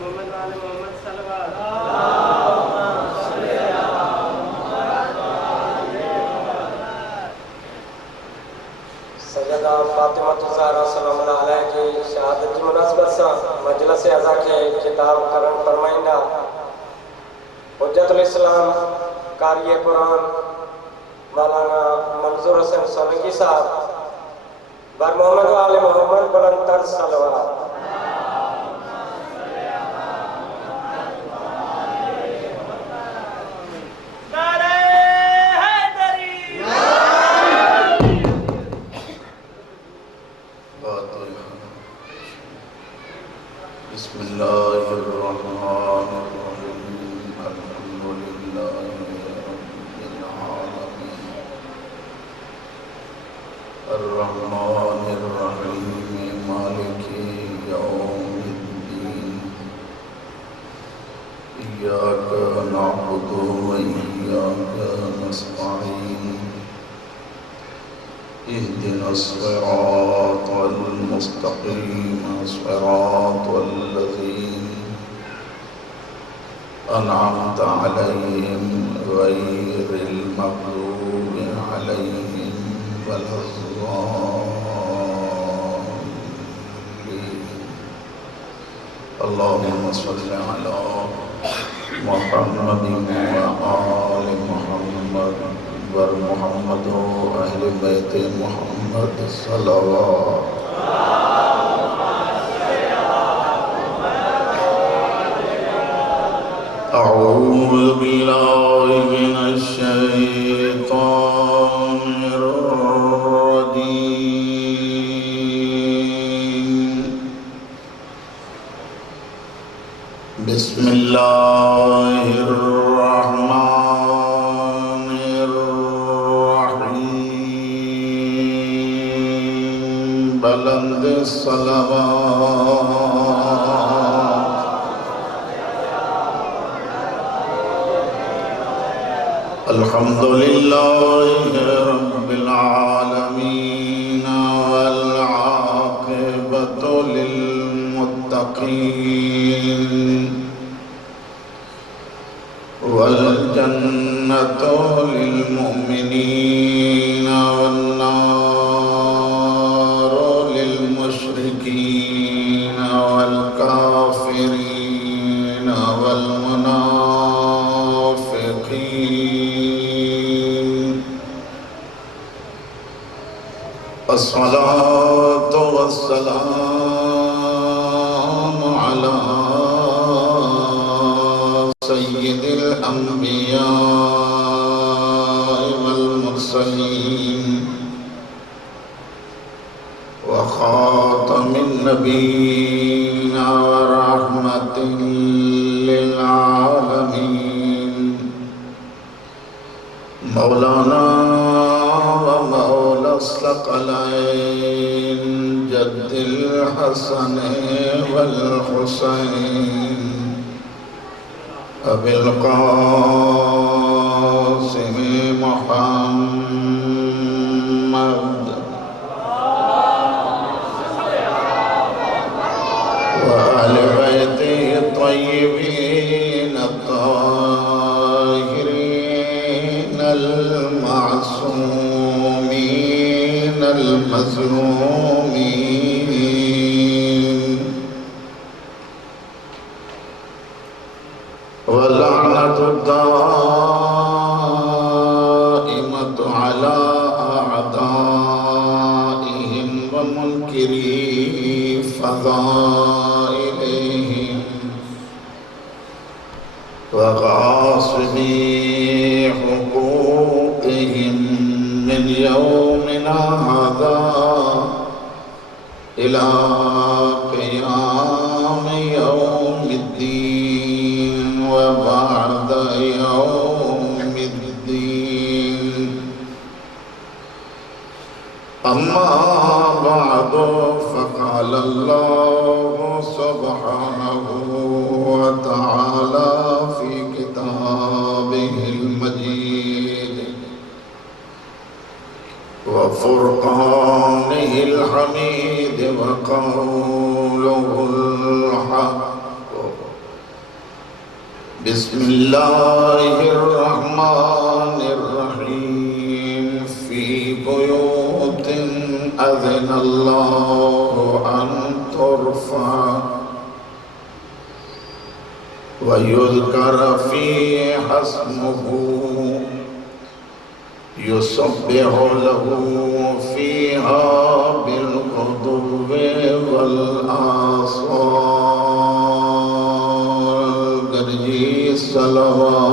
सैयदा फातिमा ज़हरा सलामुल्लाह अलैहा की शहादत की मुनासिबत से मजलिस अज़ा के खिताब करण फरमाइंदा हुज्जतुल इस्लाम कारी कुरान मौलाना मंजूर हुसैन सोलंकी साहब बर मोहम्मद व आले मोहम्मद बुलंद तर्ज सलवात। اهدنا الصراط المستقيم صراط الذين أنعمت عليهم غير المغضوب عليهم ولا الضالين. اللهم صل على محمد وآل محمد ومحمد وأهل بيت محمد صلوات. أعوذ بالله من الشيطان الرجيم. بسم الله الرحمن الرحيم. بلند الصلوات الحمد لله رب العالمين والعاقبة للمتقين والجنة للمؤمنين والنار للمشركين والكافرين والمنافقين. الصلاة والسلام على سيد الأنبياء والمرسلين وخاتم النبيين ورحمة للعالمين مولانا ومولى الثقلين جد الحسن والحسين أبي القاسم محمد وآل بيته الطيبين الطاهرين المعصومين المظلومين. ولعنة الدائمة على أعدائهم ومنكري فضائلهم وغاصبي حقوقهم من يومنا هذا إلى قيام يوم الدين وبعد يوم الدين. أما بعد فقال الله سبحانه وتعالى في كتابه المجيد وفرقانه الحميد وقوله الحق बिस्मिल्लाहिर्रहमानिर्रहीम फी बुयूतिन अज़िनल्लाहु अन तुरफ़ा व युज़कर फ़ीहा इस्मुहु युसब्बिहु लहू फ़ीहा बिल-गुदुव्वि वल-आसाल। गरजी सलवात।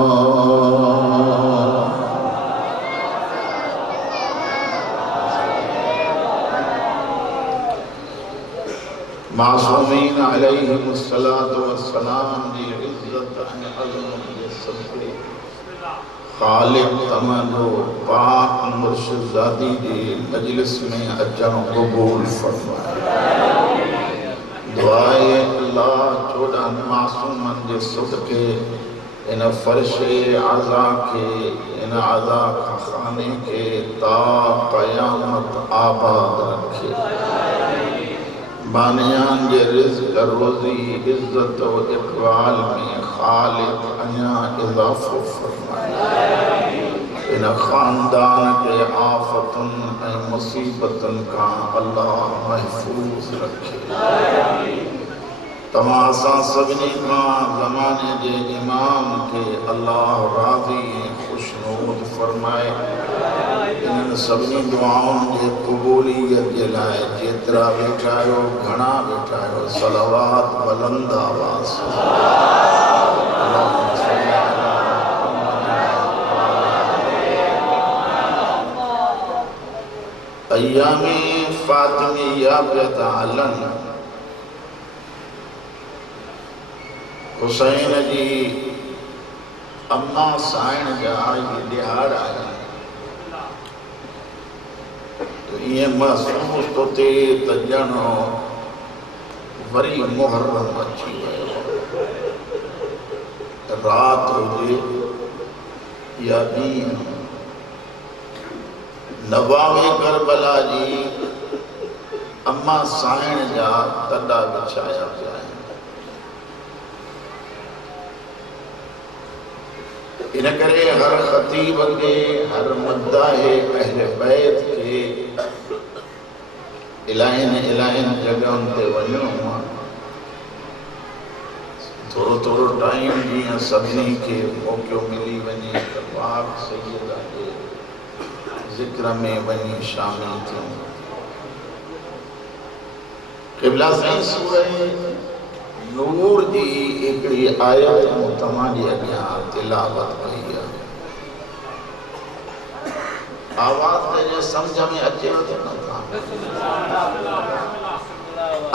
मासूमीन अलैहिमुस्सलातु वस्सलाम जी इज्जत अन अज़मत जे सदक़े खालिक तमन्नो पाक मुर्शिद ज़ादी जी मजलिस में अचण क़बूल फरमाए। दुआए अल्लाह चोॾहं मासूमन जे सदक़े इन फर्श आज़ा के इन आज़ा खाने के ता क़यामत आबाद रखे। बानियान जे रिज़्क़ रोज़ी इज़्ज़त व इक़बाल में खालिक अञा इज़ाफ़ो फरमाए। इन ख़ानदान के आफ़तुन ऐं मुसीबतुन खां अल्लाह महफूज़ रखे। तमाम सां सभिनी खां ज़माने जे इमाम के अल्लाह राज़ी ऐं ख़ुशनूद फरमाए। इन्हनि सभिनी दुआउनि जे क़बूलियत जे लाइ जेतिरा वेठा आहियो घणा वेठा आहियो सलावत बुलंद आवाज़ अय्यामे फातिमिया बेतालन हुसैन जी अम्मा साइण जा ये ॾियार आहिनि। ये महसूस तो थे त ॼणो वरी मुहर्रम अची वियो। रात हुजे या ॾींहुं नवावे करबला जी अम्मा साइण जा तॾा विछाया पिया आहिनि। इन करे हर ख़तीब के हर मुद्दाए अहले बैत के इलाइन जगहुनि ते वञिणो आहे। थोरो थोरो टाइम जीअं सभिनी खे मौक़ो मिली वञे त पाक सैयदा जे ज़िक्र में वञी शामिल थियूं। क़िबला साईं सूरह नूर जी हिकिड़ी आयत मूं तव्हांजे अॻियां तिलावत कई आहे। आवाज़ तेरे समझ में अचे थो न?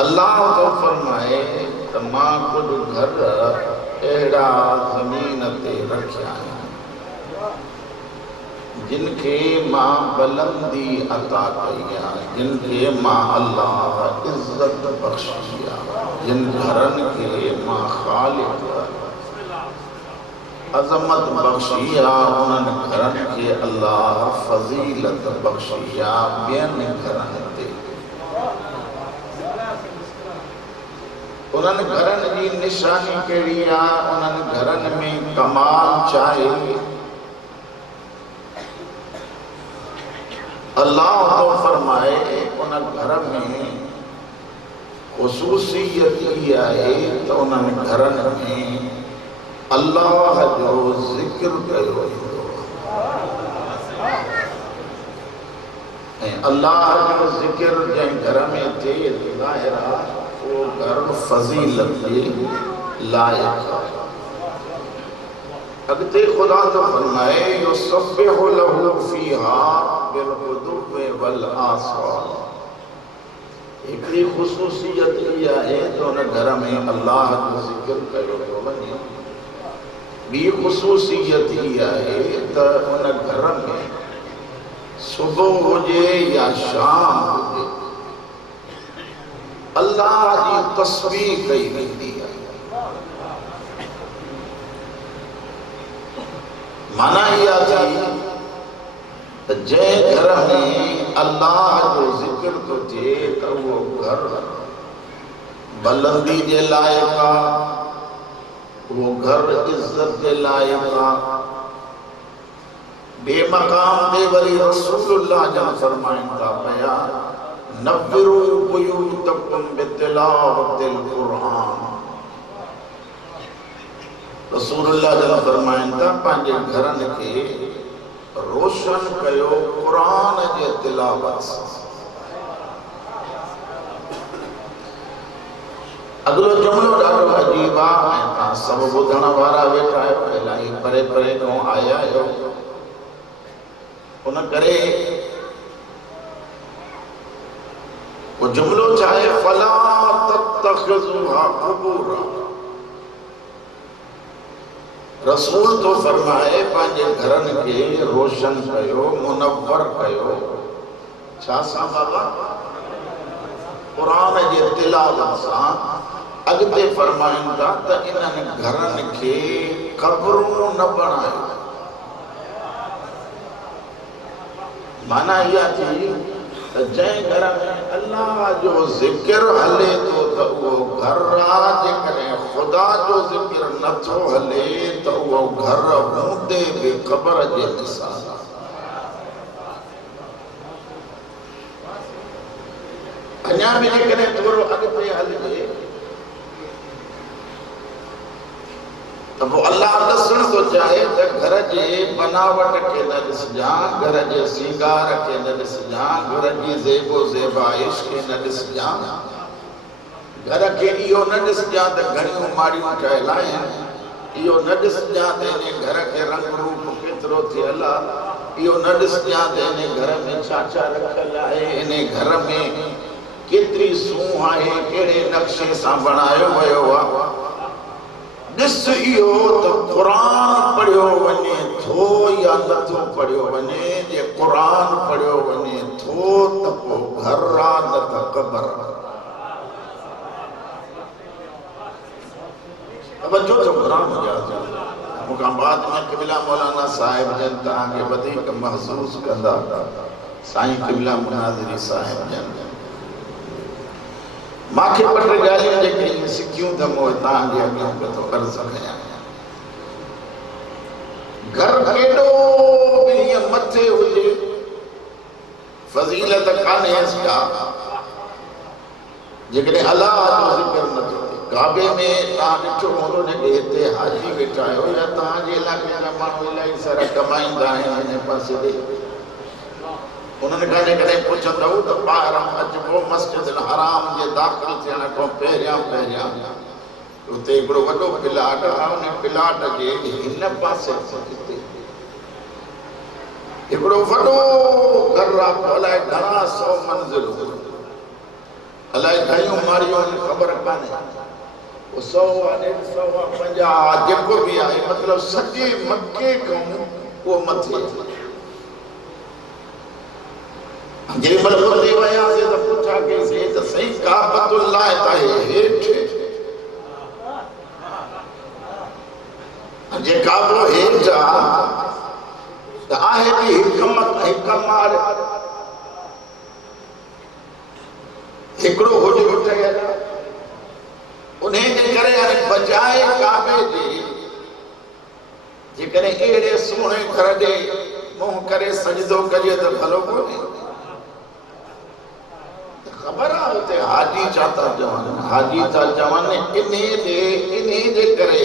अल्लाह तो फरमाए त मां कुझु घर अहिड़ा ज़मीन ते रखिया आहिनि जिन खे मां बुलंदी अता कई आहे, जिन खे मां अल्लाह इज़्ज़त बख़्शी आहे, जिन घरनि खे मां ख़ालिक अज़मत बख़्शी आहे, उन्हनि घरनि खे अल्लाह फ़ज़ीलत बख़्शी आहे। ॿियनि घरनि ते उन्हनि घरनि जी निशानी कहिड़ी आहे? उन्हनि घरनि में कमाल चाहे अल्लाह तो फरमाए उन घर में ख़ुसूसियत इहा आहे त उन्हनि घरनि में अल्लाह जो ज़िक्र कयो वेंदो ऐं अल्लाह जो ज़िक्र जंहिं घर में थिए ज़ाहिर आहे वो घर फ़ज़ीलत जे लाइक़ आहे। अॻिते ख़ुदा तो फरमाए युसब्बिहु लहू फ़ीहा बिल-गुदुव्वि वल-आसाल। हिकिड़ी ख़ुसूसियत इहा आहे त उन घर में अल्लाह जो ज़िक्र कयो पियो वञे। ॿी ख़ुसूसियत इहा आहे त उन घर में सुबुह हुजे या शाम हुजे अल्लाह जी तस्बीह कई वेंदी आहे। माना इहा थी त जंहिं घर में अल्लाह जो ज़िक्र थो थिए त उहो घर बुलंदी जे लाइक़ आहे, वो घर इज्जत इज्जत के लायक बेमकाम दे वरी रसूलुल्लाह जन फरमाइन था पया नव्विरू बुयूतकुम बितिलावतिल कुरान। रसूलुल्लाह जन फरमाइन था पंहिंजे घरनि खे रोशन कयो कुरान जे तिलावत सां। अगलो जुमलो ॾाढो अजीब आहे ऐं तव्हां सभु ॿुधण वारा वेठा आहियो, इलाही परे परे खां आया आहियो, उन करे वो जुमलो चाहे फला तत्तखिज़ूहा क़ुबूरा। रसूल तो फरमाए पंहिंजे घरनि खे रोशन कयो, मुनव्वर कयो, छा सां बाबा? कुरान जे तिलावत सां। अॻिते फरमाइनि था त इन्हनि घरनि खे क़ब्रूं न बणायो। माना इहा थी त जंहिं घर में अल्लाह जो ज़िक्र हले थो त उहो घर आहे, जेकॾहिं ख़ुदा जो ज़िक्र नथो हले त उहो घर हूंदे बि क़ब्र जे मिसाल आहे। अञा बि जेकॾहिं थोरो अॻिते हलिजे त पोइ अल्लाह ॾसण थो चाहे त घर जे बनावट खे न ॾिसजांइ, घर जे सिंगार खे न ॾिसजांइ, घर जी ज़ेबो ज़ेबाइश खे न ॾिसजांइ, घर खे इहो न ॾिसजांइ त घणियूं माड़ियूं ठहियल आहिनि, इहो न ॾिसजांइ त इन घर खे रंग रूप केतिरो थियल आहे, इहो न ॾिसजांइ त इन घर में छा छा रखियल आहे, इन घर में केतिरी सूंह आहे, कहिड़े नक्शे सां बणायो वियो आहे। ॾिस इहो त क़ुरान पढ़ियो वञे थो या नथो पढ़ियो वञे। जे क़ुरान पढ़ियो वञे थो त पोइ घर आहे, न त क़ब्र आहे। तवजो जो क़ुरान हुजे मूंखां बाद में क़िबला मौलाना साहिब जन तव्हांखे वधीक महसूस कंदा, साईं क़िबला मुनाज़िरी साहिब जन। मांखे ॿ टे ॻाल्हियूं जेके सिखियूं त मूं तव्हांजे अॻियां थो अर्ज़ कयां। घर केॾो बि हीअं मथे हुजे, फज़ीलत कान्हे का, जेकॾहिं अलाह जो ज़िक्र नथो थिए। काबे में तव्हां ॾिठो हूंदो जेके हिते हाजी वेठा आहियो या तव्हांजे इलाइक़े जा माण्हू इलाही सारा कमाईंदा आहिनि हिन पासे ॾे, उन्हनि खां जेकॾहिं पुछंदव त ॿाहिरां अचिबो मस्जिद हराम जे दाख़िल थियण खां पहिरियां पहिरियां उते हिकिड़ो वॾो प्लाट आहे, उन प्लाट जे हिन पासे हिकिड़ो वॾो घर आहे, अलाए घणा 100 मंज़िलूं, अलाए घणियूं माड़ियूं आहिनि, ख़बर कान्हे, 100 आहे 150 जेको बि आहे, मतिलबु सॼे मके खां उहो मथे। जेमहिल उते वियासीं त पुछा कईसीं त साईं काबतुल्लाह त हेठि, जे काबो हेठि आहे त आहे बि हिक माड़, हिकिड़ो हुजो ठहियल, उन जे करे हाणे बजाए काबे जे जेकॾहिं अहिड़े सुहिणे घर ॾे मुंहुं करे सजदो कजे त भलो कोन्हे। ख़बर आहे उते हाजी छा था चवनि, हाजी था चवनि इन जे करे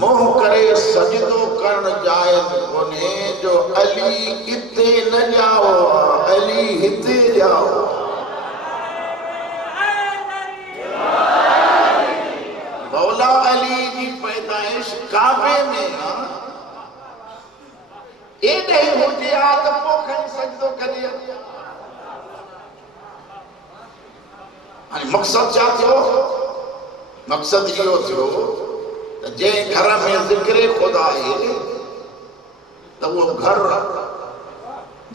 मुंहुं करे सजदो करणु जाइज़ कोन्हे जो अली इते न ॼाओ, अली हिते ॼाओ। मौला अली जी पैदाइश काबे में आहे, एॾे हुजे हा त पोइ खणी सजदो कजे। मक़सद छा थियो? मक़सद इहो थियो त जंहिं घर में ज़िक्र ख़ुदा आहे त उहो घर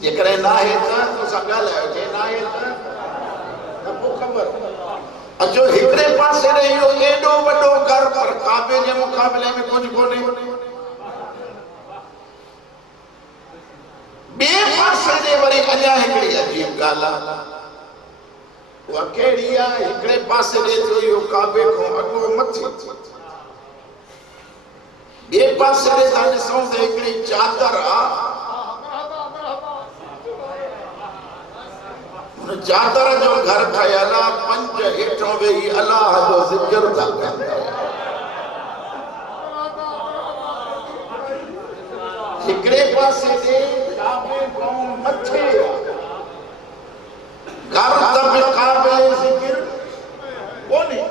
जेकॾहिं न आहे त तोसां ॻाल्हायो, जे न आहे त पोइ ख़बर। अचो हिकिड़े पासे ॾे इहो एॾो वॾो घर, पर काबे जे मुक़ाबले में कुझु कोन्हे। ॿिए पासे ॾे वरी अञा हिकिड़ी अजीब ॻाल्हि आहे, उहा कहिड़ी आहे? हिकिड़े पासे ॾे थियो इहो काबे खां अॻो मथे, ॿिए पासे ॾे तव्हां ॾिसूं त हिकिड़ी चादर आहे, हुन चादर जो घर ठहियल आहे, पंज हेठों वेही अलाह जो ज़िक्र था कनि। हिकिड़े पासे ॾे काबे खां मथे घर त बि क़ाबिल ज़िक्र कोन्हे,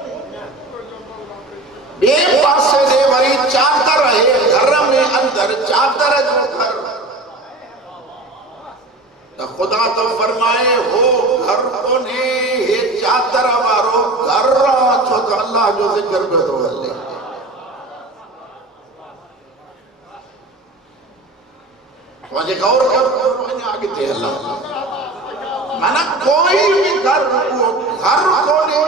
ॿिए पासे ॾे वरी चादर आहे, घर में अंदर चादर जो घर। त ख़ुदा तो फरमाए हो घर कोन्हे, हे चादर वारो घर आहे, छो त अल्लाह जो ज़िक्र पियो थो हले। मुझे गौर करो, अञा अॻिते हलूं, माना कोई भी घर वो घर कोन्हे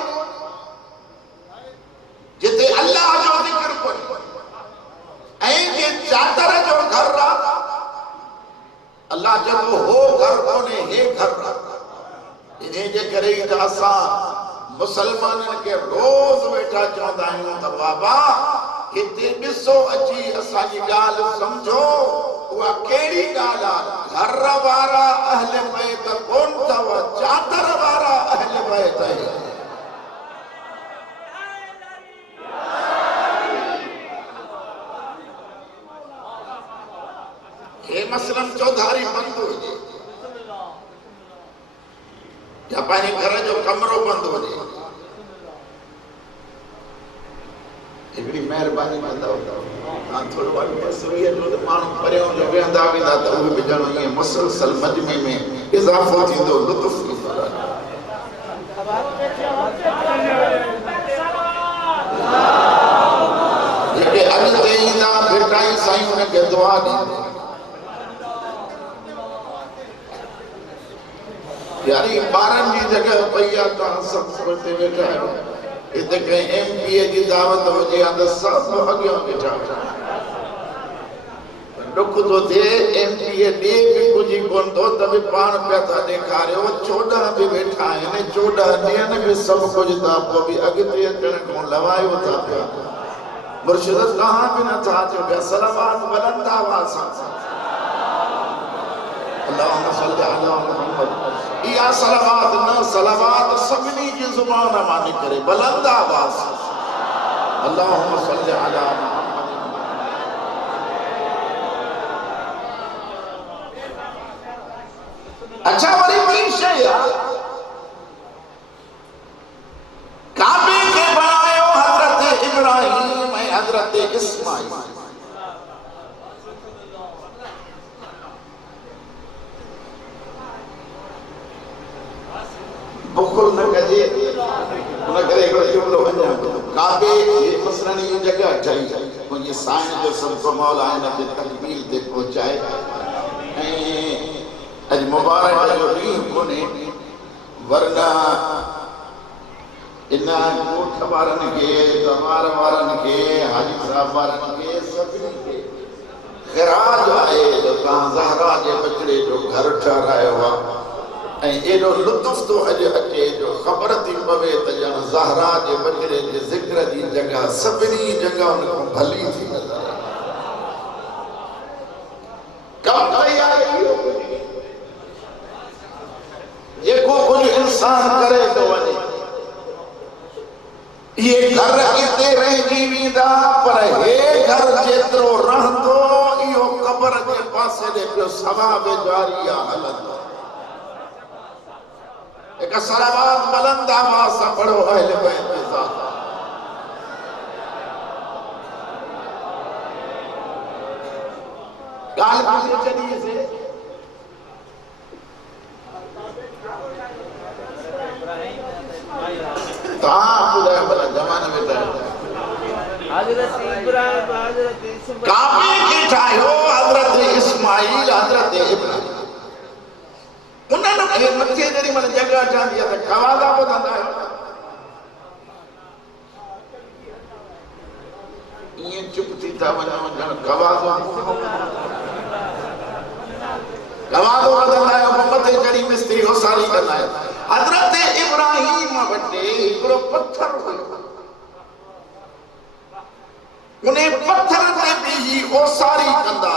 जिते अल्लाह जो ज़िक्र कोन्हे, ऐं जे चादर जो घर आहे, अल्लाह चवंदो हो घर कोन्हे, हे घर आहे। इन जे करे ई त असां मुसलमाननि खे रोज़ वेठा चवंदा आहियूं त बाबा हिते ॾिसो अची असांजी ॻाल्हि सम्झो, उहा कहिड़ी ॻाल्हि आहे, घर वारा अहल बैत कोन अथव, चादर वारा अहल बैत आहिनि। हे मसलन चौधारी बंद हुजे या पंहिंजे घर जो कमरो बंद हुजे, हिकिड़ी महिरबानी कंदव तव्हां थोरो वॾो तस्वीर जो त माण्हू परियों जो वेहंदा वेंदा त उहे बि ॼण ईअं मुसलसल मजमे में इज़ाफ़ो थींदो, लुत्फ़ थींदो। जेके अॻिते ईंदा भेटाई साईं हुनखे दुआ ॾींदो। यानी ॿारनि जी जॻह पई आहे, तव्हां सभु हिते वेठा आहियो, हिते कंहिं MPA जी दावत हुजे हा त सभु अॻियां वेठा। ॾुख थो थिए MPA ॾे बि पुॼी कोन थो त बि पाण पिया था ॾेखारियो, 14 बि वेठा आहिनि, 14 ॾींहनि बि सभु कुझु था, पोइ बि अॻिते अचण खां लवायो था पिया। मुर्शिद कहां बि नथा अचो पिया, सलावात बुलंद आवाज़ सां अल्लाहुम्मा सल्ली अला मुहम्मद। इहा सलावात न, सलावात सभिनी जी ज़ुबान मां निकिरे, बुलंद आवाज़ अल्लाहुम्मा सल्ली अला मुहम्मद। अच्छा वरी ॿी शइ आहे, काबे खे बणायो हज़रत इब्राहिम ऐं हज़रत इस्माइल। बुखुल न कजे, उन करे हिकिड़ो जुमिलो अञा काबे जे मसरणी जी जॻह ठही, मुंहिंजे साईं जो सदको मौला हिन खे तकमील ते पहुचाए। ऐं अॼु मुबारक जो ॾींहुं कोन्हे, वरना इन ॻोठ वारनि खे, गमार वारनि खे, हाजी साहब वारनि खे, सभिनी खे ख़िराज आहे जो तव्हां ज़हरा जे बचिड़े जो घर ठारायो आहे। ऐं एॾो लुत्फ़ थो अॼु अचे जो ख़बर थी पवे त ॼण ज़हरा जे बचिड़े जे ज़िक्र जी जॻह सभिनी जॻहुनि खां भली थी नज़र जेको कुझु इंसान करे थो वञे, इहे घर हिते रहिजी वेंदा, पर हे घर जेतिरो रहंदो इहो क़बर जे पासे ॾे पियो सवाब जारी आहे हलंदो। एक सलावात बुलंद आवाज़ सां पढ़ो अहले बैत के साथ। गाल पूछे चलिए से ॿुधायो भला ज़माने में हज़रत इब्राहिम, हज़रत इस्माइल, काबे खे ठाहियो हज़रत इस्माइल, हज़रत इब्राहिम। उन्हनि खे मथे जेॾी महिल जॻह ठहंदी आहे त कवाज़ा ॿुधंदा आहियो, ईअं चुप थी था वञो, ॼण कवाज़ो ॿुधंदा आहियो, पोइ मथे चढ़ी मिस्त्री होसारी कंदा आहियो। हज़रत इब्राहिम वटि हिकिड़ो पत्थर हुयो, उन पत्थर ते बीह जी ओसारी कंदा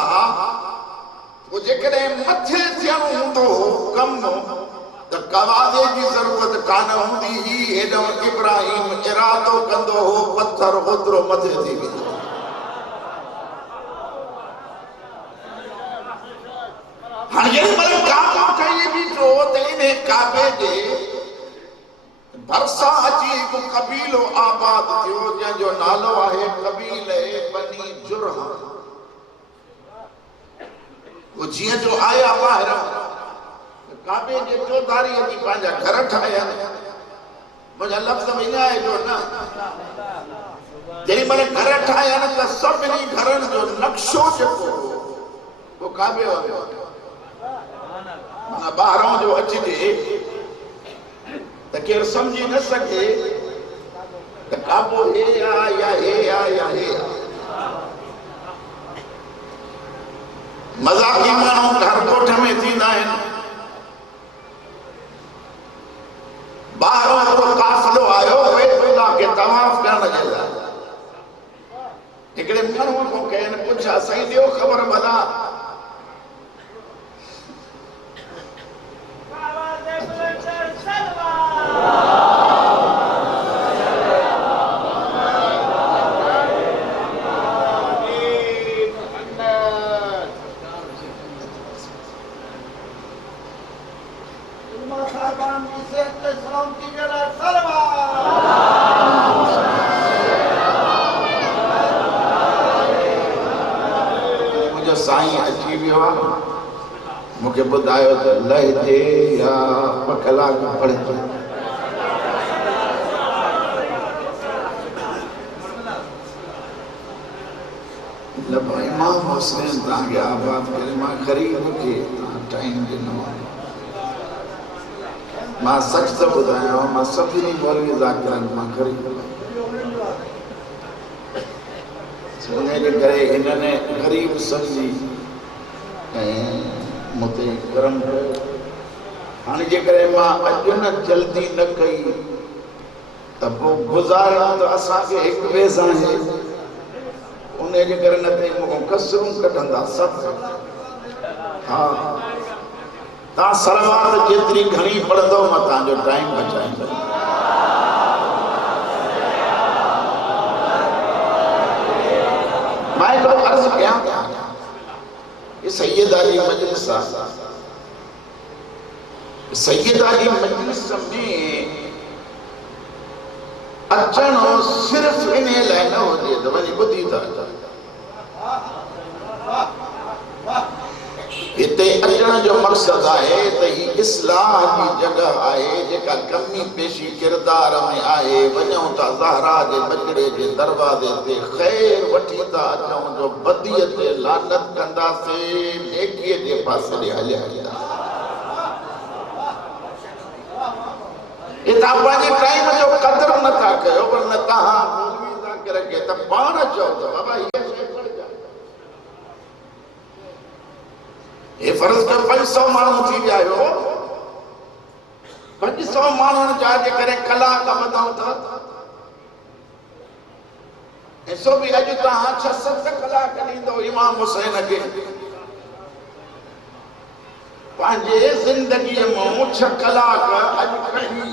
वो जेकॾहिं मथे थियणो हूंदो कम त कवादे जी ज़रूरत कान हूंदी ही हेॾो इब्राहिम इरादो कंदो हो पत्थर ओतिरो मथे थी वेंदो। हाणे जेॾी महिल काबो ठही बीठो त इन काबे जे भरसा अची हिकु कबीलो आबाद थियो जंहिंजो नालो आहे कबीले बनी जुरह। वो जीअं जो आया ॿाहिरां काबे जे चौधारीअ जी पंहिंजा घर ठाहिया। मुंहिंजा लफ़्ज़ में ईअं आहे जो न जेॾी महिल घर ठाहिया न त सभिनी घरनि जो नक्शो जेको वो काबे वारो माना ॿाहिरां जो अचिजे त केरु सम्झी न सघे त काबो हे आ या हे आ या हे आ। मज़ाक़ी माण्हू घर ॻोठ में थींदा आहिनि। ॿाहिरां को काफ़िलो आयो बैतुल्लाह खे तवाफ़ करण जे लाइ। हिकिड़े माण्हूअ खां कंहिं पुछा साईं ॾियो ख़बर भला साईं अची वियो आहे मूंखे ॿुधायो त लहजे या ॿ कलाक पढ़जे। न भाई मां हुसैन तव्हांखे आबाद करे मां ग़रीब खे टाइम ॾिनो। मां सच थो ॿुधायां मां सभिनी मौलवी ज़ाकिरनि मां ग़रीब उनजे करे हिननि ग़रीब सम्झी ऐं मूंते करम कयो। हाणे जेकॾहिं मां अॼु न जल्दी न कई त पोइ गुज़ारणो त असांखे हिक ॿिए सां आहे। उनजे करे न ते मूंखां कसरूं कढंदा सभु। हा तव्हां सलवात जेतिरी घणी पढ़ंदव मां तव्हांजो टाइम बचाईंदुमि। मैं तो अर्ज क्या ये सैयदा जी मजलिस सैयदा जी मजलिस में अचण सिर्फ इन लाइ न हुजे त वञी ॿुधी था हिते अचण जो मक़सद आहे त ही इस्लाह जी जगह आहे जेका कमी पेशी किरदार में आहे। वञूं था ज़हरा जे बचड़े जे दरवाज़े ते ख़ैर वठी था अचूं जो बदीअ ते लानत कंदासीं नेकीअ जे पासे ॾे हलिया वेंदा। तव्हां पंहिंजे टाइम जो क़दुरु नथा कयो पर न तव्हां मौलवी ज़ाकिर खे त पाण चओ था बाबा हीअ शइ पढ़जां। ये फर्ज़ कर 500 माण्हू थी विया आहियो 500 माण्हुनि जा जेकॾहिं कलाक ॿुधूं था ऐं सो बि अॼु तव्हां 6-7 कलाक ॾींदो इमाम हुसैन खे पंहिंजे ज़िंदगीअ मां 6 कलाक अॼु कढी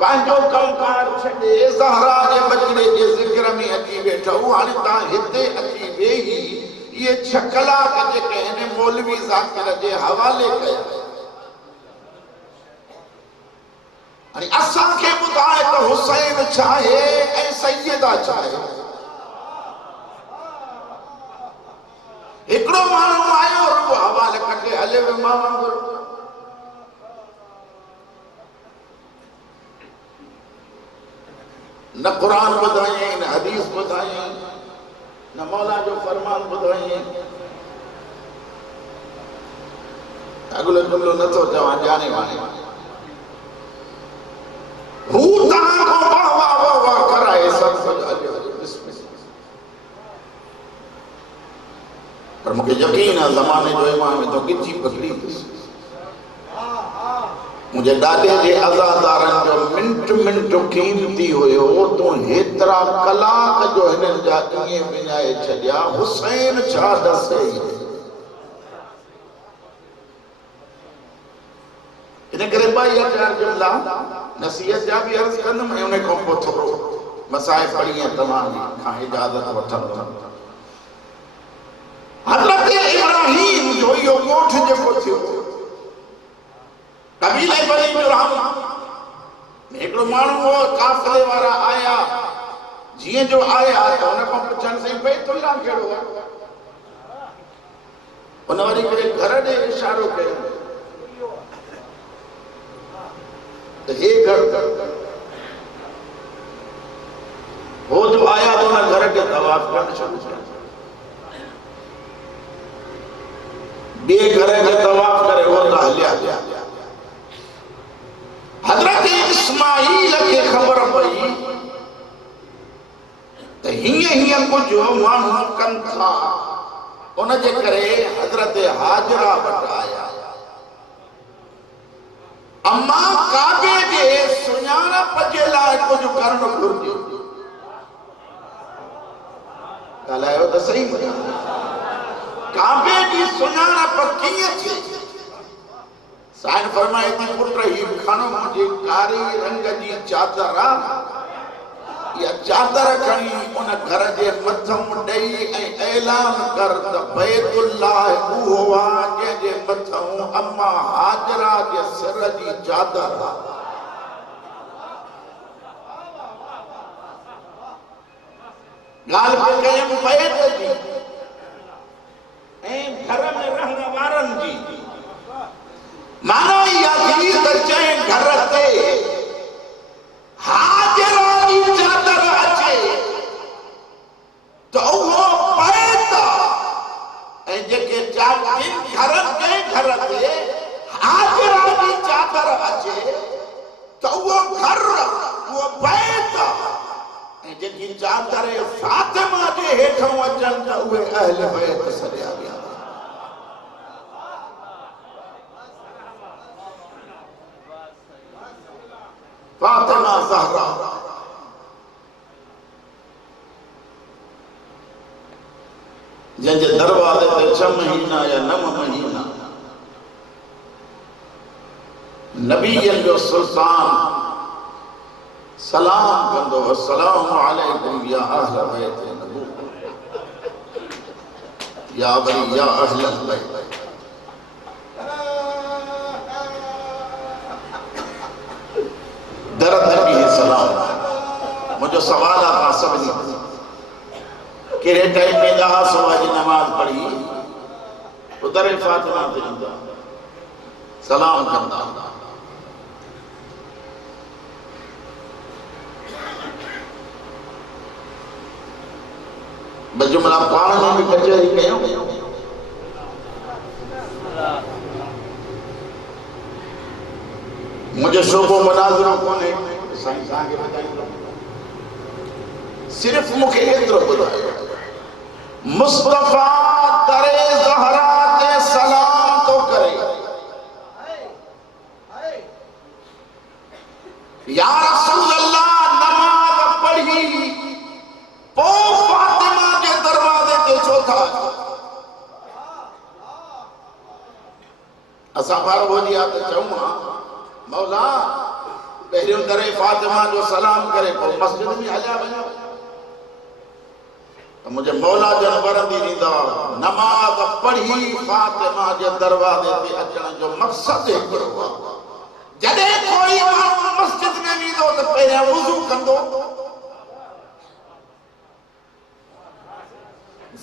पंहिंजो कमकार छॾे ज़हरा जे बचड़े जे ज़िक्र में अची वेठो। हाणे तव्हां हिते अची वेही ये 6 कलाक जेके हिन मौलवी ज़ाकिर जे हवाले कया। हाणे असांखे ॿुधाए त हुसैन छा आहे ऐं सैयदा छा आहे। हिकिड़ो माण्हू आयो रुगो हवाले कटे हले वियो मां वांगुरु। न क़ुरान ॿुधायईं न हदीस ॿुधायईं न मौला जो फरमान ॿुधायईं। अगलो जुमलो नथो चवां जाने वाने हू तव्हां खां वाह वाह वाह कराए सभु कुझु हलियो पर मूंखे यकीन आहे ज़माने जो इमाम तो गिची पकड़ी मुझे ॾाॾे जे अज़ादारनि जो मिंट मिंट कीमती हुयो। तूं हेतिरा कलाक जो हिननि जा ईअं विञाए छॾिया, हुसैन छा ॾसे। इन करे ॿई अचार जुमिला नसीहत जा बि अर्ज़ कंदुमि ऐं उन खां पोइ थोरो मसाइल पढ़ी ऐं तव्हां खां इजाज़त वठंदुमि। हज़रत इब्राहीम जो इहो ॻोठ जेको थियो, कबीले बनी जुरहम में हिकिड़ो माण्हू हो, काफ़िले वारा आया। जीअं जो आया त हुन खां पुछण साईं बैतुल्लाह कहिड़ो आहे? हुन वरी हिकिड़े घर ॾे इशारो कयो त हे घर हो जो आया तो हुन घर खे तवाफ़ करणु शुरू कयो। ॿिए घर खे तवाफ़ करे हो त हलिया विया। हज़रत इस्माईल खे ख़बर पई त हीअं कुझु माण्हू कनि था। उन जे करे हज़रत हाजरा वटि आया। अम्मा काबे जे सुञाणप जे लाइ कुझु करणु घुरिजे। ॻाल्हायो त सही। काबे जी सुञाणप कीअं थी? साईं फरमाए थी, पुट ही खण मुंहिंजी कारी रंग जी चादर आहे। इहा चादर खणी उन घर जे मथां ॾेई ऐं ऐलान कर त बैतुल्लाह उहो आहे जंहिंजे मथां अम्मा हाजरा जे सिर जी चादर आहे। ॻाल्हि पे कयमि बैत जी ऐं घर में रहण वारनि जी। माना इहा थी त जंहिं घर ते हाजरा जी चादर अचे त उहो बैत आहे। ऐं जेके घर ते हाजरा जी चादर अचे त उहो घर, उहो बैत आहे। ऐं जेकी चादर फातिमा जे हेठां अचनि त उहे अहल बैत सॾिया विया। फातिमा ज़हरा जंहिंजे दरवाज़े ते 6 महीना या 9 महीना नबीअनि जो सुल्तान सलाम कंदो, अस्सलामु अलैकुम या अहल बैत नबूवत या वली या अहल बैत। दर दर की सलाम। मुझे सवाल आ सभी केड़े टाइम में जहां सुबह की नमाज पढ़ी तो दर फातिमा ते सलाम कंदा। बजुमला पाण में भी कचहरी कयो। मुझे शोभो मुनाज़रो कोने साईं सां के बताइंदो। सिर्फ मुखे एतिरो ॿुधायो, मुस्तफा दरे ज़हरा ते सलाम तो करे। या रसूल अल्लाह, नमाज पढ़ी पो फातिमा के दरवाजे ते छो था? असां बार हो दिया त चऊं मौला पहिरियों दरे फातिमा जो सलाम करे पोइ मस्जिद में हलिया वञो त मुझे मौला जन वरंदी ॾींदा। नमाज पढ़ी फातिमा जे दरवाजे ते अचण जो मक़सद हिकिड़ो आहे। जॾहिं कोई माण्हू मस्जिद में वेंदो त पहिरियां वुज़ू कंदो।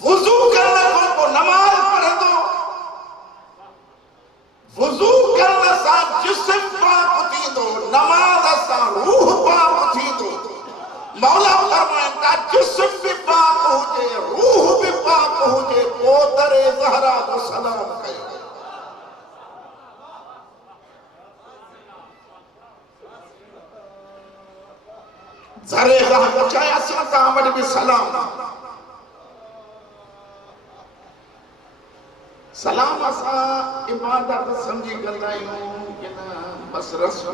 वुज़ू करण खां पोइ नमाज पढ़ंदो। वुज़ू करण सां जिस्म पाक थींदो, नमाज सां रूह पाक थींदो। मौला फरमाइनि था जिस्म भी पाक हुजे, रूह भी पाक हुजे, पोइ दरे ज़हरा जो सलाम कयो। दरे ज़हरा चाहे असां तां वटि बि सलाम। सलाम असां इबादत समझी कंदा आहियूं कि न? बस रस्म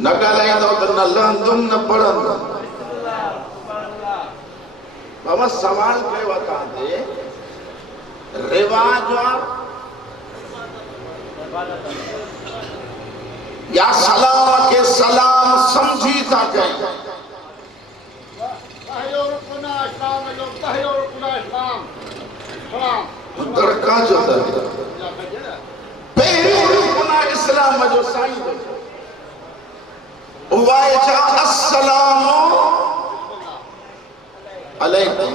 न ॻाल्हाईंदो त न लहंदुमि न पढ़ंदुमि। बाबा सवाल कयो आहे तव्हां ते, रिवाज या सलाम के सलाम समझी था कहीं? दरका जो इस्लाम जो साईं उवाए जा अस्सलामु अलैकुम।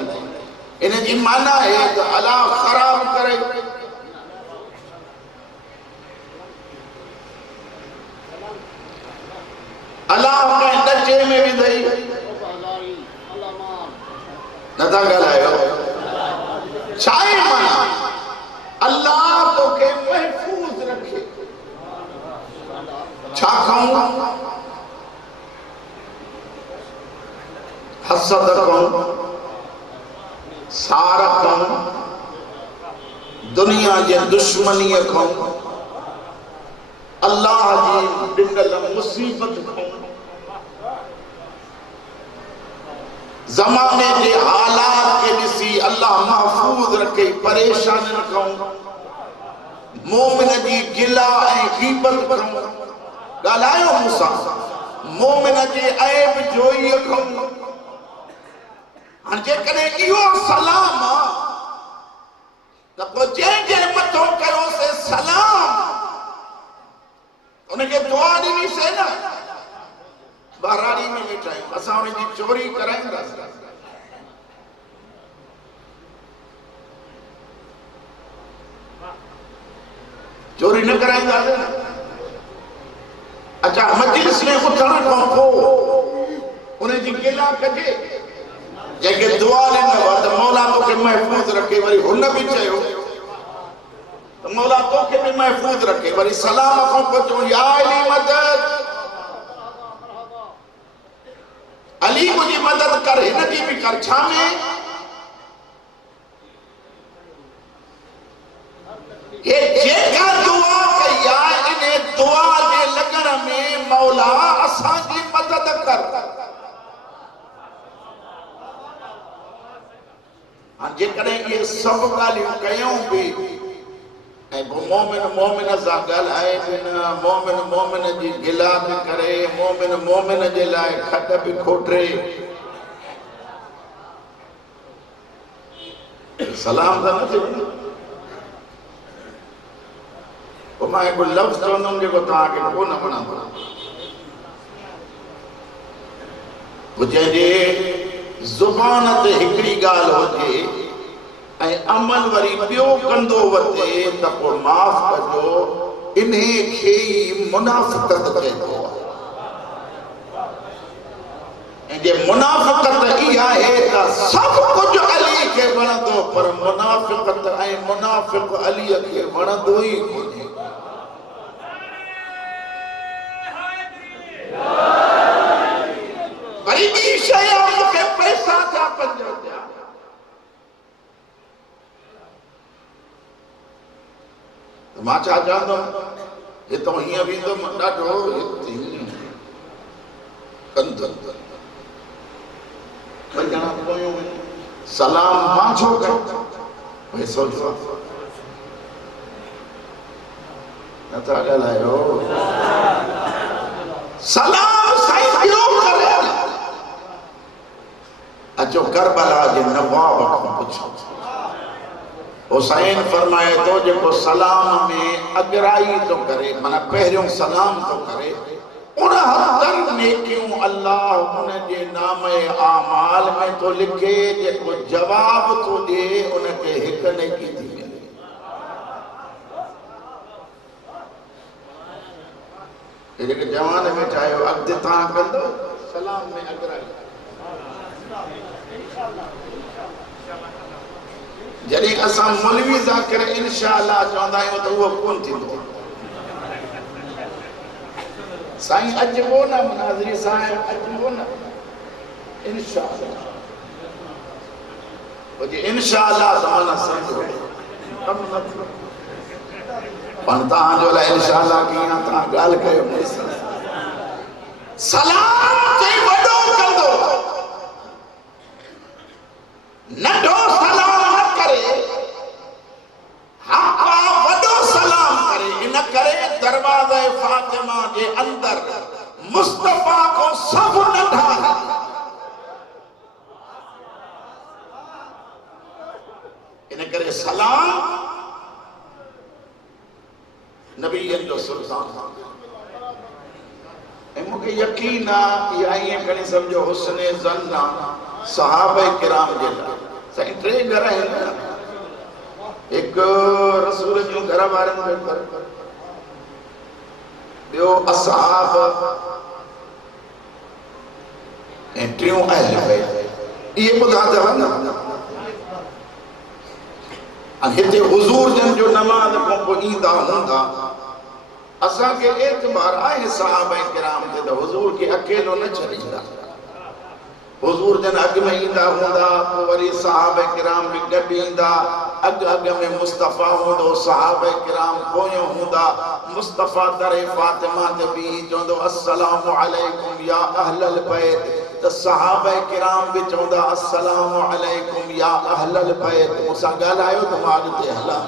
इन जी माना है तो अल्लाह खराब करे। अल्लाह के नचे में भी दई नथा ॻाल्हायो छाए माना अल्लाह तो के महफूज रखे। छा खाऊं हसद खाऊं सार खाऊं दुनिया जे दुश्मनी खाऊं अल्लाह जी ॾिनल मुसीबत खाऊं ज़माने के हालात के ॾिसी अल्लाह महफूज रखे परेशान न खाऊं मोमिन जी गिला ऐं गीबत खाऊं। ॻाल्हायो मूंसां मोमिन जे ऐब जोई खाऊं। हाणे जेकॾहिं इहो सलाम आहे त पोइ जंहिंजे मथो कयोसीं सलाम उनखे दुआ ॾिनीसीं न। बहराड़ी में वेठा आहियूं असां उनजी चोरी कराईंदासीं। चोरी न कराईंदासीं न। अच्छा मजलिस में उथण खां पोइ उनजी गिला कजे जंहिंखे दुआ ॾिनव त मौला तोखे महफूज़ रखे। वरी हुन बि चयो त मौला तोखे बि महफूज़ रखे। वरी सलाम खां पोइ चऊं या अली मदद अली मुंहिंजी मदद कर हिन जी बि कर। छा में हे जेका दुआ कई आहे इन दुआ जे लॻण में मौला असांजी मदद कर। जेकॾहिं इहे सभु ॻाल्हियूं कयूं बि ऐं मोमिन मोमिन सां ॻाल्हाए बि न मोमिन मोमिन जी गिला बि करे मोमिन मोमिन जे लाइ खट बि खोटे सलाम त न थियो न। पोइ मां हिकु लफ़्ज़ चवंदुमि जेको तव्हांखे कोन वणंदो। पोइ जंहिंजे ज़ुबान ते हिकिड़ी ॻाल्हि हुजे ऐं अमल वरी ॿियो कंदो वठे त पोइ माफ़ कजो इन्हे खे ई मुनाफ़िक़त चइबो आहे। ऐं जे मुनाफ़िक़त इहा आहे त सभु कुझु अली खे वणंदो पर मुनाफ़िक़त ऐं मुनाफ़िक़ अलीअ खे वणंदो ई कोन्हे। वरी ॿी शइ मूंखे पैसा थिया 5 रुपया मां छा चवंदुमि हितां हीअं वेंदुमि ॾाढो कंदुमि। 2 ॼणा पोयूं सलाम मां छो कयां पैसो जो नथा ॻाल्हायो। सलाम साईं ॿियो करे अचो करबला जे नवाब खां पुछो। हुसैन फरमाए तो जेको सलाम में अगराई तो करे माना पहिरियों सलाम तो करे 69 नेकियूं अल्लाह उन जे नामे आमाल में तो लिखे जेको जवाब तो दे उनके हिक नेकी थी मिले। जेके जवान में चाहे अॻिते तव्हां कंदो सलाम में अगराई जॾहिं असां मौलवी ज़ाकिर इंशाअल्लाह चवंदा आहियूं त उहो कोन थींदो। साईं अचबो न मुनाज़िरी साईं अचबो न इंशाअल्लाह। इंशाअल्लाह माना सम्झो कम न थियो। पण तव्हांजो लाइ इंशाअल्लाह कीअं तव्हां ॻाल्हि कयो सलाम चई वॾो कंदो नंढो सलाम न करे हक़ वॾो सलाम करे इन करे दरवाज़े फातिमा जे अंदर मुस्तफा को सब नंढा इन करे सलाम नबीयन जो सुल्तान ऐं मूंखे यकीन आहे इहा ईअं खणी सम्झो हुस्ने ज़न आहे सहाबा किराम जे लाइ साईं टे घर आहिनि हिकु रसूल जूं घर वारनि जो घर ॿियो असहाब ऐं टियों अहल बैत इहे ॿुधा अथव न हिते हुज़ूर जन जो नमाज़ खां पोइ ईंदा हूंदा असांखे एतबार आहे सहाबा किराम ते त हुज़ूर खे अकेलो न छॾींदा हुज़ूर जन अॻ में ईंदा हूंदा पोइ वरी सहाबा किराम बि गॾु ईंदा अॻ में मुस्तफ़ा हूंदो सहाबा किराम पोयों हूंदा मुस्तफ़ा दरे फातिमा ते बीही चवंदो अस्सलामु अलैकुम या अहलल बैत त सहाबा किराम भी चवंदा अस्सलामु अलैकुम या अहलल बैत मूंसां ॻाल्हायो त मां अॻिते हलां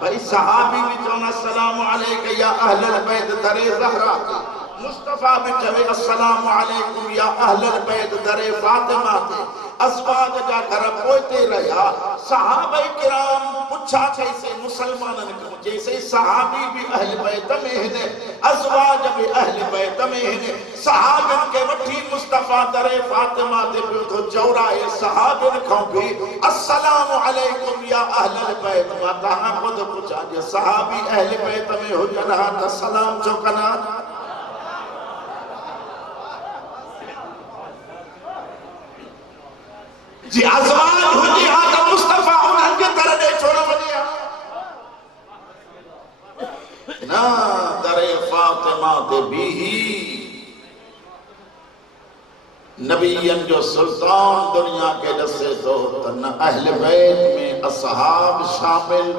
भाई सहाबी भी चवनि अस्सलामु अलैका या अहलल बैत दरे ज़हरा मुस्तफ़ा भी चवे अस्सलामु अलैकुम या अहलल बैत दरे फातिमा ते अज़वाज जा घर पोइते रहिया सहाबा किराम पुछा चईसे मुसलमाननि खां चईसे सहाबी भी अहल बैत में हिन अज़वाज भी अहल बैत में हिन सहाबन के वठी मुस्तफ़ा दरे फातिमा ते पियो थो चौराए सहाबन खां भी अस्सलामु अलैकुम या अहलल बैत मां तव्हां खुद पुछा जे सहाबी अहल बैत में हुजनि हा त सलाम छो कना जी अज़वाज हुजे हा त मुस्तफ़ा उन्हनि जे दर ॾे छो न वञे हा न दरे फातिमा ते बीही नबीयन जो सुल्तान दुनिया के ॾसे थो त न अहल बैत में असहाब शामिल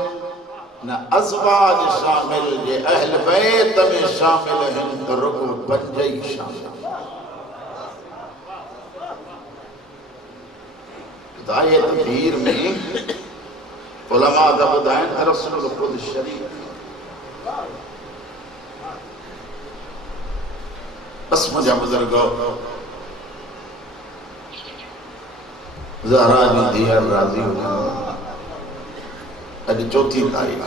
न अज़वाज शामिल जे अहल बैत में शामिल आहिनि त रुगो पंज ई शामिल हिदायत पीर में उलमा दा ॿुधाइनि रसूल खुद शरीफ बस मुंहिंजा बुज़ुर्ग ज़हरा जी धीअर राज़ी हुजनि अॼु चौथी तारीख़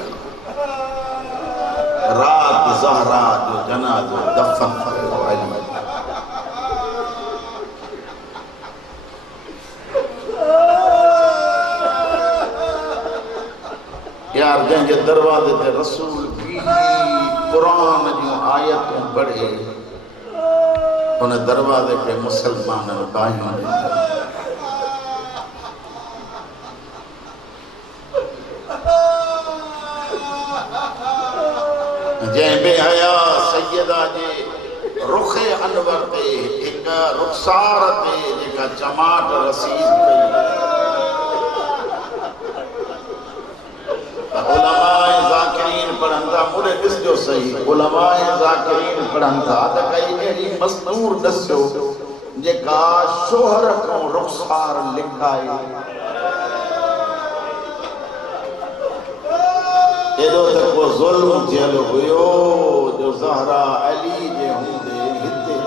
रात ज़हरा जो जनाज़ो दफ़न कयो अली यार जंहिंजे दरवाजे ते रसूल भी कुरान जूं आयतूं पढ़े उन दरवाजे पे मुसलमाननि बाहियूं जंहिं बेहया सैयदा जे रुखे अनवर ते हिकु रुखसार ते जेका चमाट रसीद कई उलमाए ज़ाकिरीन पढ़ंदा मुरे ॾिसजो सही उलमाए ज़ाकिरीन पढ़ंदा त कई अहिड़ी मस्तूर दस्यो जेका शोहर खां रुखसार लिखाए एॾो त को ज़ुल्म थियल हुयो जो ज़हरा अली जे हूंदे हिते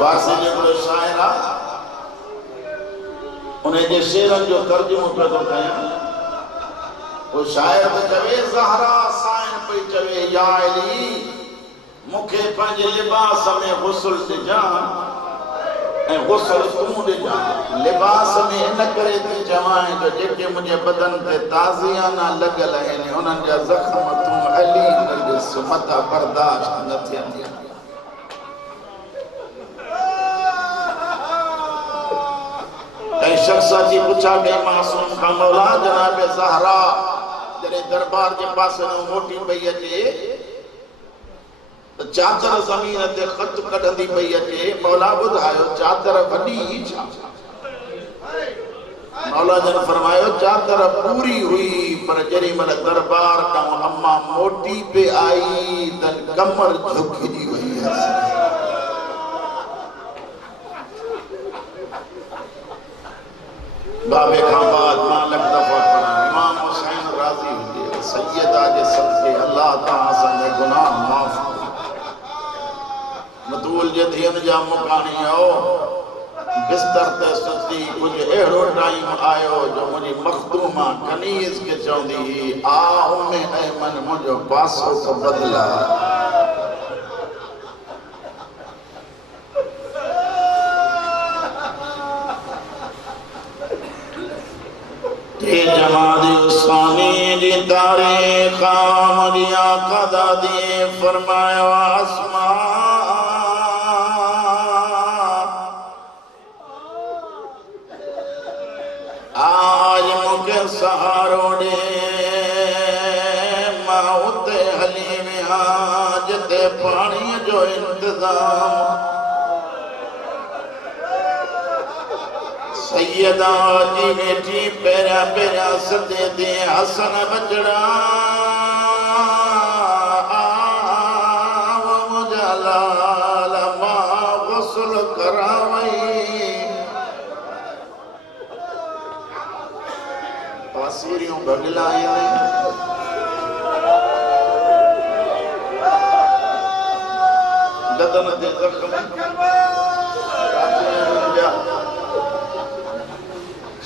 फारसी जो शाइर आहे उन्हें जे शेरन जो तर्जुमो पियो थो कयां वो शायर तो चवे ज़हरा साइन पे चवे या अली मूंखे पंहिंजे लिबास में गुस्ल ॾिजां ऐं गुस्ल तूं ॾिजां लिबास में इन करे थी चवां जो जेके मुंहिंजे बदन ते ताज़ियाना लॻल आहिनि उन्हनि जा ज़ख़्म तूं अली ॾिस मथां बर्दाश्त न थियनि कई शख्स अची पुछा कई मासूम खां मौला जनाब ज़हरा जॾहिं दरबार जे पासे में मोटी पई अचे त चादर ज़मीन ते ख़त कढंदी पई अचे मौला ॿुधायो चादर वॾी छा मौला जन फरमायो चादर पूरी हुई पर जरी मल दरबार का अम्मा मोटी पे आई तन कमर झुकी हुई है। बाबे खां बाद मालक दफा पढ़ा इमाम हुसैन राजी हुए सैयदा जे सदके अल्लाह ताला संगे गुनाह माफ मतूल जे थियन जा मुकानी आओ बिस्तर ते सुती कुछ एड़ो टाइम आयो जो मुझी मखदूमा कनीज के चौंदी आ उम्मे ऐमन मुझो पासो तो बदला ते जमादी उस्मानी दी तारीख मुझी आका दादी फरमायो आसमा आज मुके सहारो दे मां उते हली विया जिते पानी जो इंतजाम सैयदा जी बेटी पेरा पेरा सदे दे हसन बजड़ा मुझा लाल मां गुस्ल करावई पासीरियों भगला गदन दे जख्म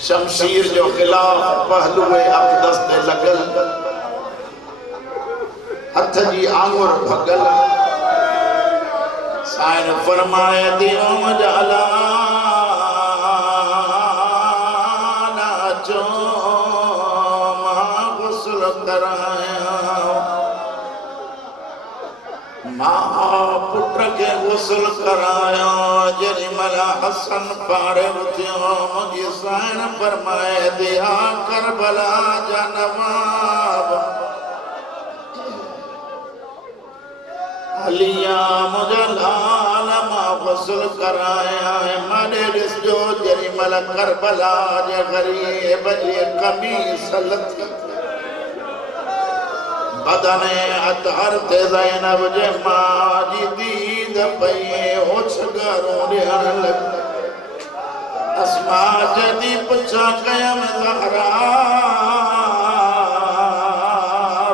शमशीर जो खिलाफ पहलुए अक़दस ते लगल हथ जी आंगुर भगल साईं फरमाए दियो मजाला नाचो मां गुस्ल कराया मां पुट के गुस्ल कराया जरी मला हसन पाड़े उथियो मुझी साईं फरमाए दिया करबला जा नवाब अलिया मुझे लाल मां गुस्ल कराया माने ॾिसजो जरी मला करबला जे गरीब जे कमीस लथी बदने अतहर ते ज़ैनब जे मां जी दीद पई होछ गरो ॾियण लॻी अस्मा जदी पुछा कयम ज़हरा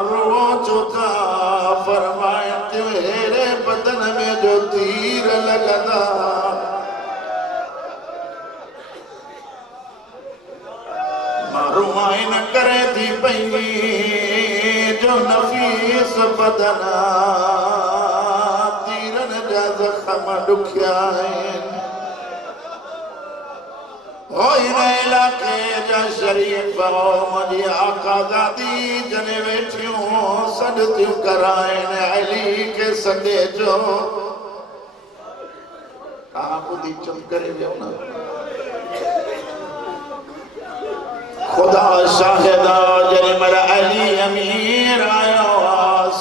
रो छो था फरमाए तेरे बदन में जो तीर लॻंदा मां रुआइन करे थी पई जो नफीस बदना तीरन जा ज़ख्म ॾुखिया आहिनि हो इन इलाके जा शरीफ मुंहिंजी आका दादी जने वेठियूं सॾ थियूं कराइनि अली खे सॾे जो तव्हां ॿुधी चुप करे वियो न खुदा शाहिदा जरी मरा अली अमीर आयो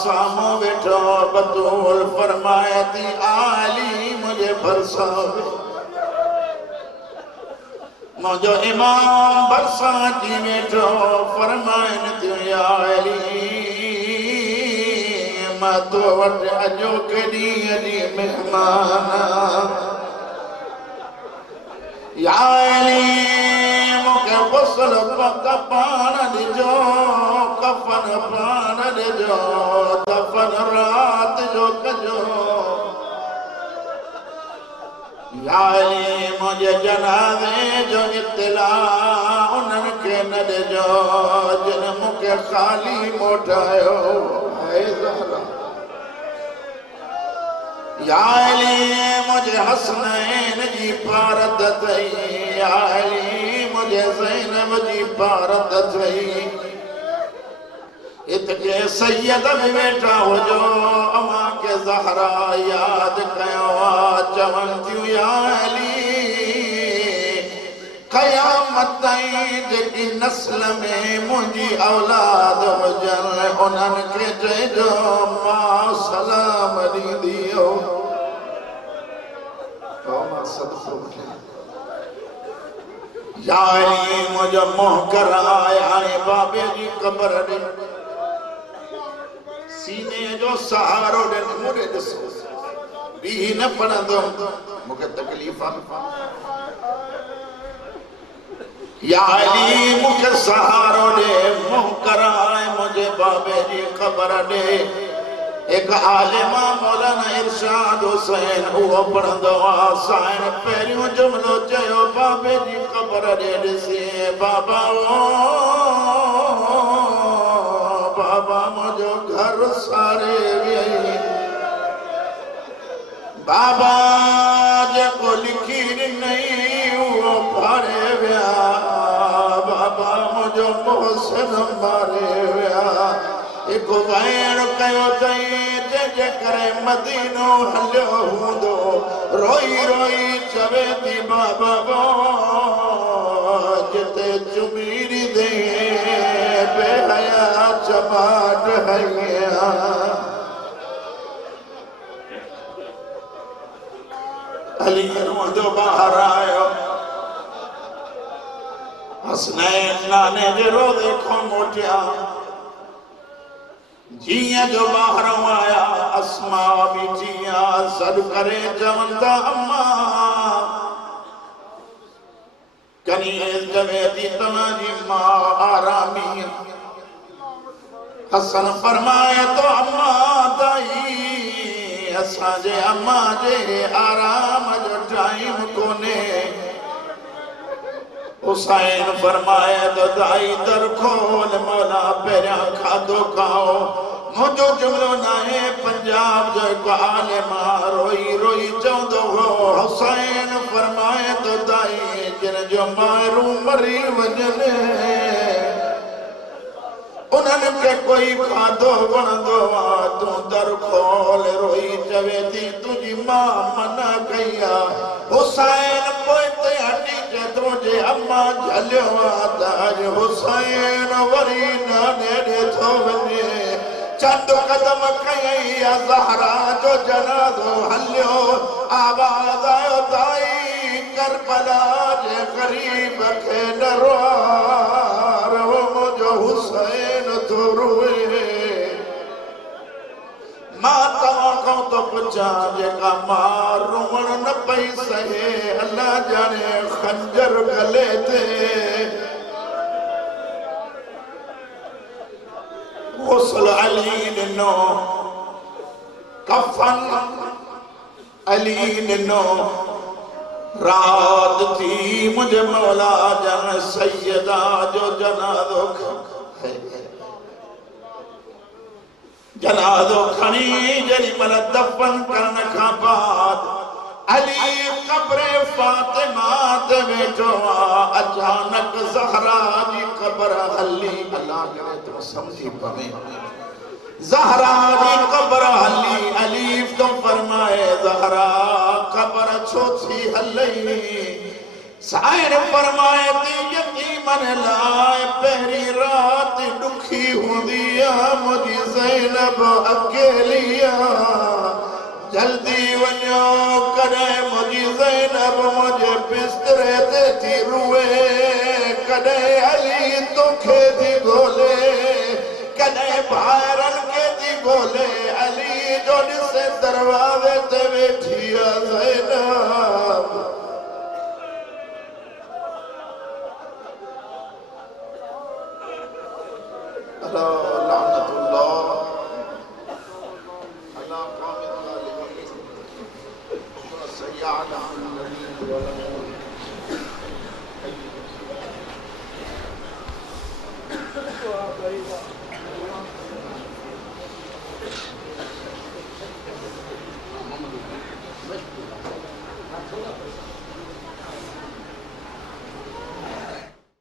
सामो बैठो बतूल फरमाया थी आली मुझे भरसा मुझो इमाम भरसा की बैठो फरमाइन थी या अली मां तो वट अजो केडी अली मेहमान या अली मुके गुस्ल कफन ॾिजो कफन पान ॾिजो दफन रात जो कजो या अली मुझे जनाज़े जो इत्तला उन्हनि खे न ॾिजो जिन मुखे खाली मोटायो है ज़हरा या अली मुझे हसनैन जी पारत थई या अली मुझे ज़ैनब जी पारत थई इतके सैयद में वेठा हो जो अमा के ज़हरा याद कयो चवन थियूं या अली क़यामत ताईं जेकी नस्ल में मुंहिंजी औलाद हुजनि उन्हनि खे चइजो मां सलाम ॾींदी हो मां सदको यारी मुझे मोह कराए आने बाबे जी कब्र दे सीने जो सहारो दे मुझे दसो भी न पढ़ंदो मुझे तकलीफ यारी मुझे सहारो दे मोह कराए मुझे बाबे जी कब्र दे एक आलिमा मौलाना इरशाद हुसैन वो पढ़ंदो आसाइन पहिरियों जुमलो चयो बाबे जी कब्र ॾे ॾिसी बाबा ओ बाबा मुझो घर सारे वियई बाबा जेको लिखी ॾिनई उहो फाड़े विया बाबा मुझो मोहसिन मारे विया एक वैण कयो तई जे करे मदीनो हलियो हूंदो रोई रोई चवे थी बाबा जिते चुमीरी दे बेहया चमाट हैया अली रोंदो बाहर आयो हसनैन नाने जे रोज़े खां मोटिया जिया जो बाहर आया अस्मा भी जिया सद करे चवंदा अम्मा कनीज जवे थी तव्हांजी मां आरामी हसन फरमाए तो अम्मा ताई असांजे अम्मा जे आराम जो टाइम कोने हुसैन फरमाए तो दाई दर खोल मौला पहिरियां खाधो खाओ मुझो जुमलो नाहे पंजाब जो आलिमा रोई रोई चवंदो हो हुसैन फरमाए तो दाई जिन जो मारू मरी वञनि उन्हनि खे कोई खाधो वणंदो आहे तूं दर खोल रोई चवे थी तुंहिंजी मां मना कई आहे हुसैन पोइ ते हटी चए जे अम्मा झलियो आहे त अॼु हुसैन वरी नाने ॾे थो वञे चंद कदम कयई ज़हरा जो जनाज़ो हलियो आवाज़ आयो दाई करबला जे ग़रीब खे डरवार हो मुंहिंजो हुसैन थो रोए मां तव्हां खां थो पुछां जेका मां रोअण न पई सहे अल्लाह ॼाणे खंजर गले ते गुस्ल अली ॾिनो कफन अली ॾिनो रात थी मुझे मौला जन सैयदा जो जनाज़ो जनाज़ो खणी जरी मल दफन करण खां बाद अली कब्र फातिमा ते वेठो अचानक ज़हरा जी कब्र हली अल्लाह करे तो समझी पवे ज़हरा जी कब्र हली अलीफ तो फरमाए ज़हरा कब्र छो थी हलई साइर फरमाए थी यतीमन लाए पहरी रात दुखी हुंदी मुझी ज़ैनब अकेलिया जल्दी वञो कॾहिं मुझी ज़ैनब मुझे बिस्तरे ते थी रुए कॾहिं अली तोखे थी ॻोल्हे कॾहिं ॿाहिरनि खे थी ॻोल्हे अली जो ॾिसे दरवाज़े ते वेठी आहे ज़ैनब Well,